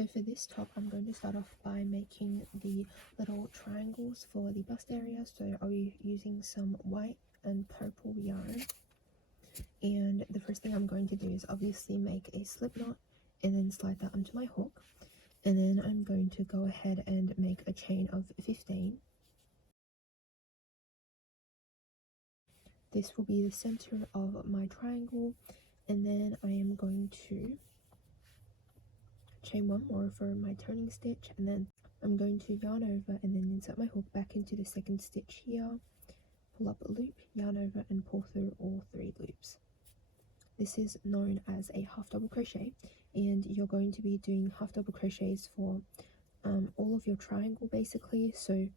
So for this top, I'm going to start off by making the little triangles for the bust area. So I'll be using some white and purple yarn. And the first thing I'm going to do is obviously make a slip knot and then slide that onto my hook. And then I'm going to go ahead and make a chain of 15. This will be the center of my triangle, and then I am going to chain one more for my turning stitch, and then I'm going to yarn over and then insert my hook back into the second stitch here, pull up a loop, yarn over and pull through all 3 loops. This is known as a half double crochet, and you're going to be doing half double crochets for all of your triangle basically. So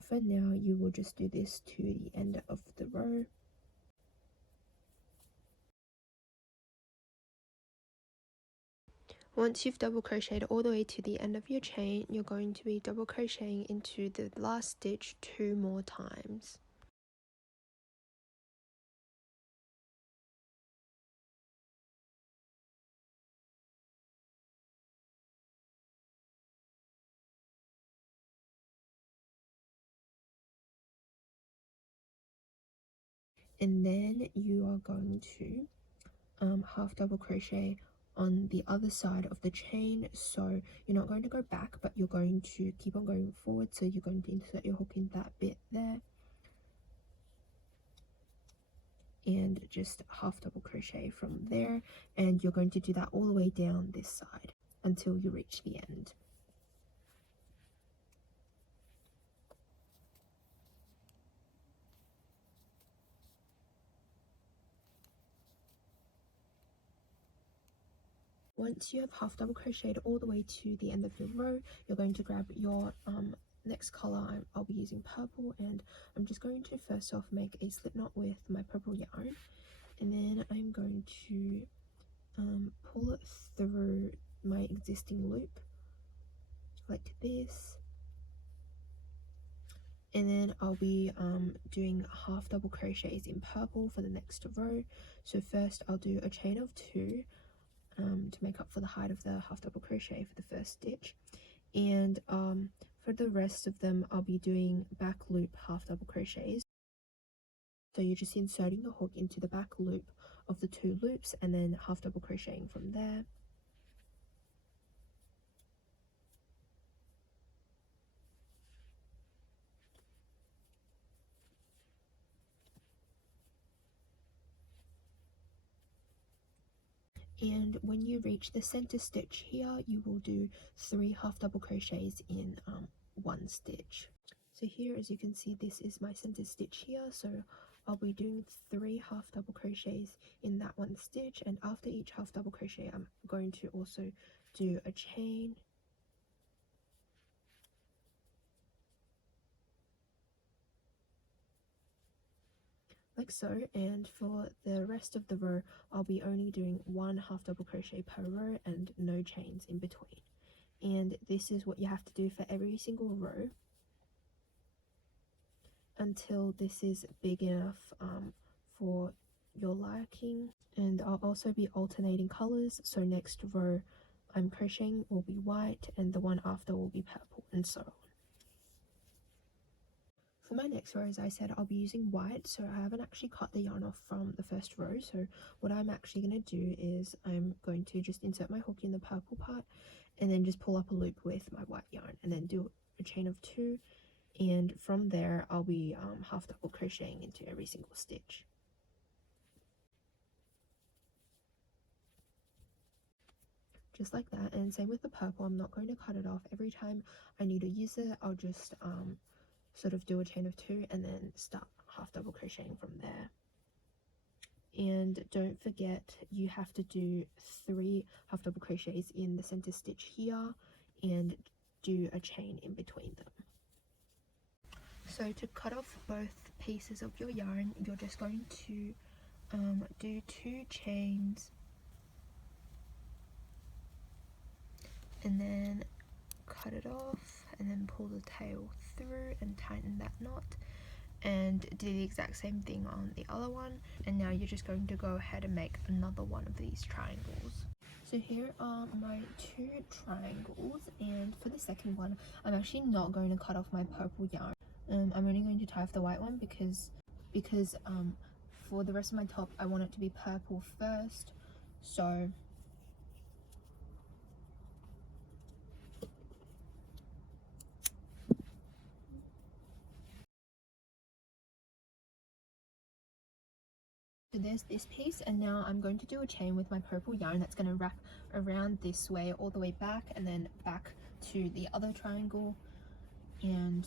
for now you will just do this to the end of the row. Once you've double crocheted all the way to the end of your chain, you're going to be double crocheting into the last stitch 2 more times. And then you are going to half double crochet on the other side of the chain. So you're not going to go back, but you're going to keep on going forward. So you're going to insert your hook in that bit there and just half double crochet from there, and you're going to do that all the way down this side until you reach the end. Once you have half double crocheted all the way to the end of your row, you're going to grab your next color. I'll be using purple, and I'm just going to first off make a slip knot with my purple yarn, and then I'm going to pull it through my existing loop like this, and then I'll be doing half double crochets in purple for the next row. So first I'll do a chain of 2 to make up for the height of the half double crochet for the first stitch, and for the rest of them I'll be doing back loop half double crochets. So you're just inserting the hook into the back loop of the 2 loops and then half double crocheting from there. And when you reach the center stitch here, you will do 3 half double crochets in 1 stitch. So here, as you can see, this is my center stitch here, so I'll be doing 3 half double crochets in that 1 stitch, and after each half double crochet I'm going to also do a chain, like so. And for the rest of the row I'll be only doing 1 half double crochet per row and no chains in between. And this is what you have to do for every single row until this is big enough for your liking. And I'll also be alternating colors, so next row I'm crocheting will be white and the one after will be purple, and so on. For my next row, as I said, I'll be using white, so I haven't actually cut the yarn off from the first row. So what I'm actually going to do is I'm going to just insert my hook in the purple part and then just pull up a loop with my white yarn and then do a chain of 2, and from there I'll be half double crocheting into every single stitch. Just like that. And same with the purple, I'm not going to cut it off. Every time I need to use it, I'll just sort of do a chain of 2 and then start half double crocheting from there. And don't forget, you have to do 3 half double crochets in the center stitch here and do a chain in between them. So to cut off both pieces of your yarn, you're just going to do 2 chains and then cut it off and then pull the tail through and tighten that knot, and do the exact same thing on the other one. And now you're just going to go ahead and make another one of these triangles. So here are my 2 triangles, and for the second one I'm actually not going to cut off my purple yarn. I'm only going to tie off the white one because for the rest of my top I want it to be purple first. So there's this piece, and now I'm going to do a chain with my purple yarn that's going to wrap around this way all the way back and then back to the other triangle, and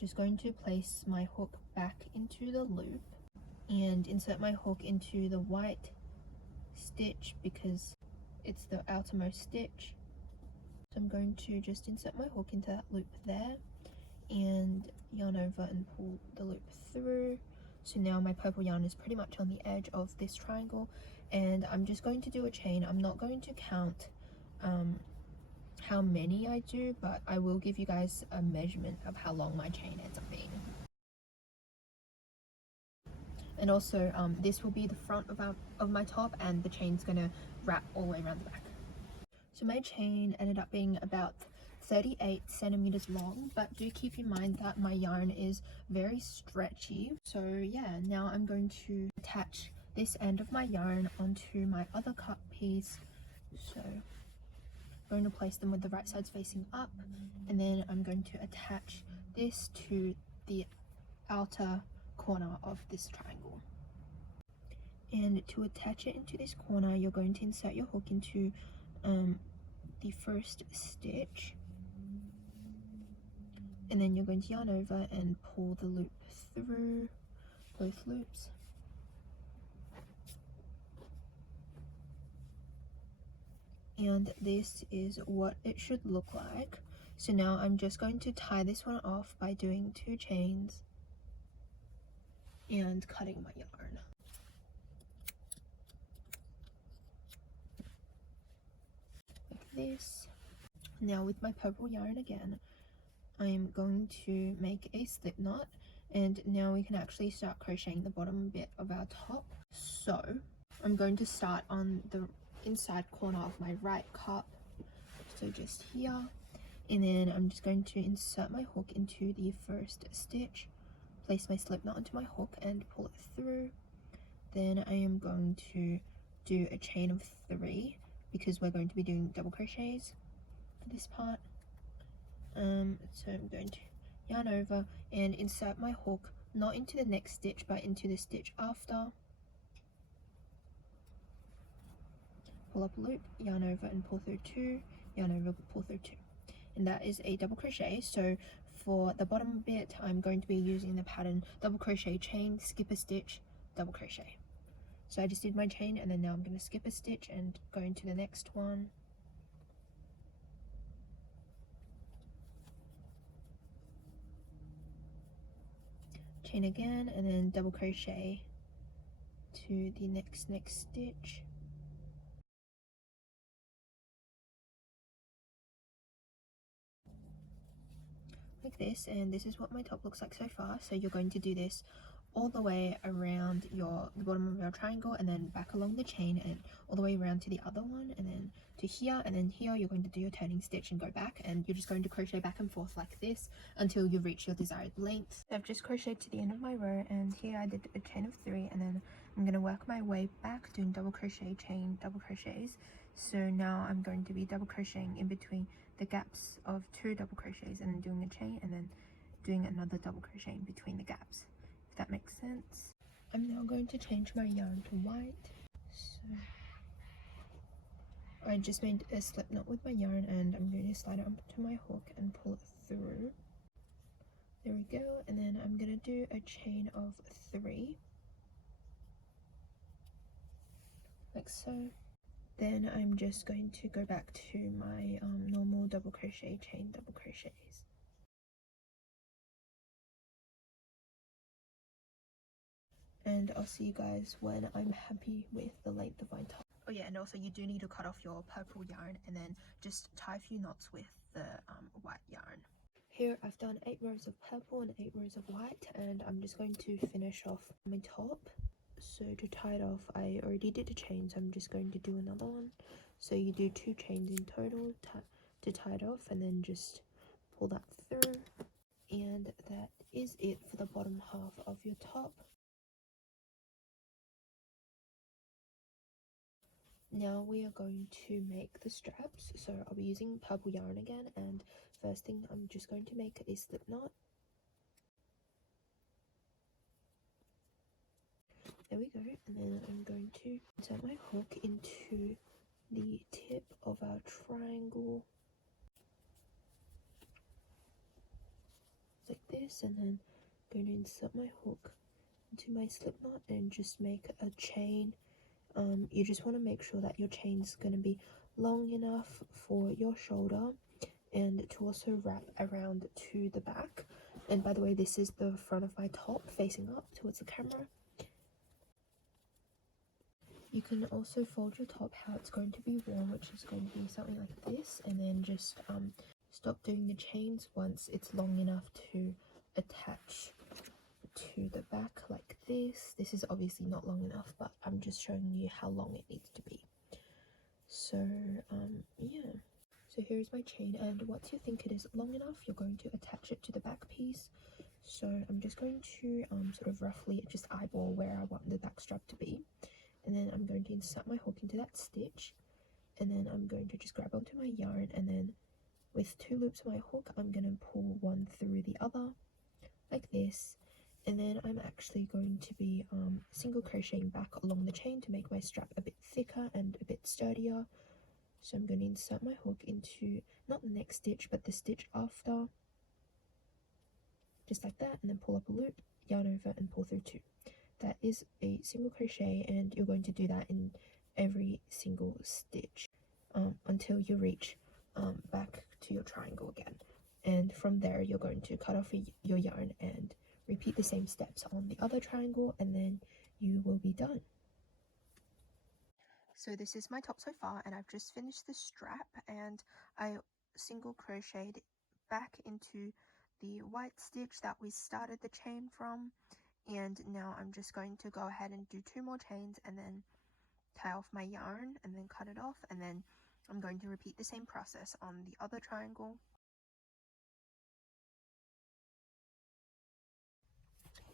just going to place my hook back into the loop and insert my hook into the white stitch because it's the outermost stitch. So I'm going to just insert my hook into that loop there and yarn over and pull the loop through. So now my purple yarn is pretty much on the edge of this triangle, and I'm just going to do a chain. I'm not going to count how many I do, but I will give you guys a measurement of how long my chain ends up being. And also this will be the front of my top, and the chain's gonna wrap all the way around the back. So my chain ended up being about 38 centimeters long, but do keep in mind that my yarn is very stretchy. So yeah, now I'm going to attach this end of my yarn onto my other cut piece. So I'm going to place them with the right sides facing up, and then I'm going to attach this to the outer corner of this triangle. And to attach it into this corner, you're going to insert your hook into the first stitch, and then you're going to yarn over and pull the loop through both loops. And this is what it should look like. So now I'm just going to tie this one off by doing 2 chains and cutting my yarn. Like this. Now with my purple yarn again, I am going to make a slip knot, and now we can actually start crocheting the bottom bit of our top. So I'm going to start on the inside corner of my right cup, so just here, and then I'm just going to insert my hook into the first stitch, place my slip knot into my hook and pull it through. Then I am going to do a chain of 3 because we're going to be doing double crochets for this part. So I'm going to yarn over and insert my hook not into the next stitch but into the stitch after. Pull up a loop, yarn over and pull through 2, yarn over, pull through 2, and that is a double crochet. So for the bottom bit I'm going to be using the pattern double crochet, chain, skip a stitch, double crochet. So I just did my chain, and then now I'm going to skip a stitch and go into the next one. Chain again, and then double crochet to the next stitch. Like this, and this is what my top looks like so far. So you're going to do this all the way around the bottom of your triangle, and then back along the chain and all the way around to the other one, and then to here, and then here you're going to do your turning stitch and go back, and you're just going to crochet back and forth like this until you reach your desired length. I've just crocheted to the end of my row, and here I did a chain of 3, and then I'm going to work my way back doing double crochet, chain, double crochets. So now I'm going to be double crocheting in between the gaps of 2 double crochets, and then doing a chain, and then doing another double crochet in between the gaps, if that makes sense. I'm now going to change my yarn to white. So I just made a slip knot with my yarn, and I'm going to slide it onto my hook and pull it through. There we go, and then I'm going to do a chain of 3 like so. Then I'm just going to go back to my normal double crochet, chain, double crochets. And I'll see you guys when I'm happy with the length of my top. Oh yeah, and also you do need to cut off your purple yarn and then just tie a few knots with the white yarn. Here I've done 8 rows of purple and 8 rows of white, and I'm just going to finish off my top. So to tie it off, I already did a chain, so I'm just going to do another one. So you do 2 chains in total to tie it off, and then just pull that through. And that is it for the bottom half of your top. Now we are going to make the straps. So I'll be using purple yarn again, and first thing I'm just going to make a slip knot. There we go, and then I'm going to insert my hook into the tip of our triangle like this, and then I'm going to insert my hook into my slip knot and just make a chain. You just want to make sure that your chain's going to be long enough for your shoulder and to also wrap around to the back. And by the way, this is the front of my top facing up towards the camera. You can also fold your top how it's going to be worn, which is going to be something like this, and then just stop doing the chains once it's long enough to attach to the back like this. This is obviously not long enough, but I'm just showing you how long it needs to be. So yeah, so here's my chain, and once you think it is long enough, you're going to attach it to the back piece. So I'm just going to sort of roughly just eyeball where I want the back strap to be, and then I'm going to insert my hook into that stitch, and then I'm going to just grab onto my yarn, and then with 2 loops of my hook I'm going to pull one through the other like this, and then I'm actually going to be single crocheting back along the chain to make my strap a bit thicker and a bit sturdier. So I'm going to insert my hook into not the next stitch but the stitch after, just like that, and then pull up a loop, yarn over and pull through 2. That is a single crochet, and you're going to do that in every single stitch until you reach back to your triangle again. And from there you're going to cut off your yarn and repeat the same steps on the other triangle, and then you will be done. So this is my top so far, and I've just finished the strap, and I single crocheted back into the white stitch that we started the chain from, and now I'm just going to go ahead and do 2 more chains and then tie off my yarn and then cut it off, and then I'm going to repeat the same process on the other triangle.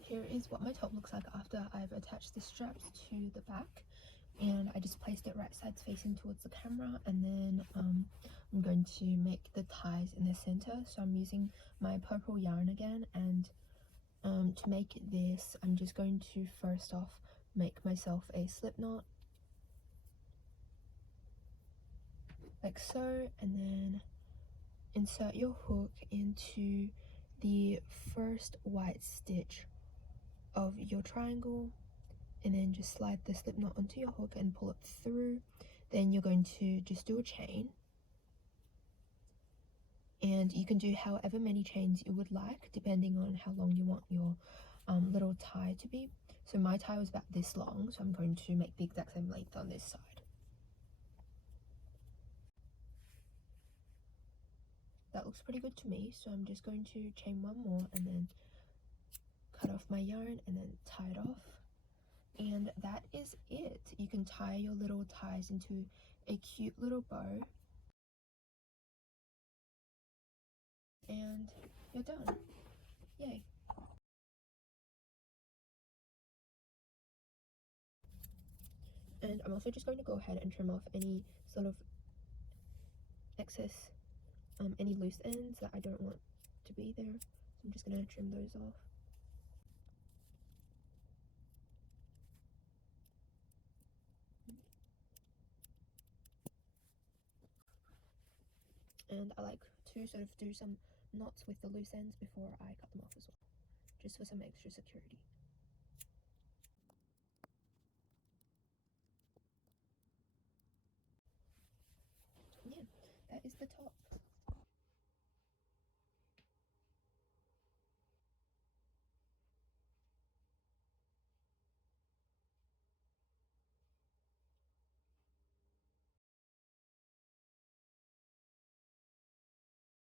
Here is what my top looks like after I've attached the straps to the back, and I just placed it right sides facing towards the camera, and then I'm going to make the ties in the center. So I'm using my purple yarn again, and to make this I'm just going to first off make myself a slip knot like so, and then insert your hook into the first white stitch of your triangle, and then just slide the slip knot onto your hook and pull it through. Then you're going to just do a chain, and you can do however many chains you would like depending on how long you want your little tie to be. So my tie was about this long, so I'm going to make the exact same length on this side. That looks pretty good to me, so I'm just going to chain 1 more and then cut off my yarn and then tie it off. And that is it. You can tie your little ties into a cute little bow, and you're done. Yay. And I'm also just going to go ahead and trim off any sort of excess, any loose ends that I don't want to be there. So I'm just going to trim those off. And I like to sort of do some knots with the loose ends before I cut them off as well, just for some extra security.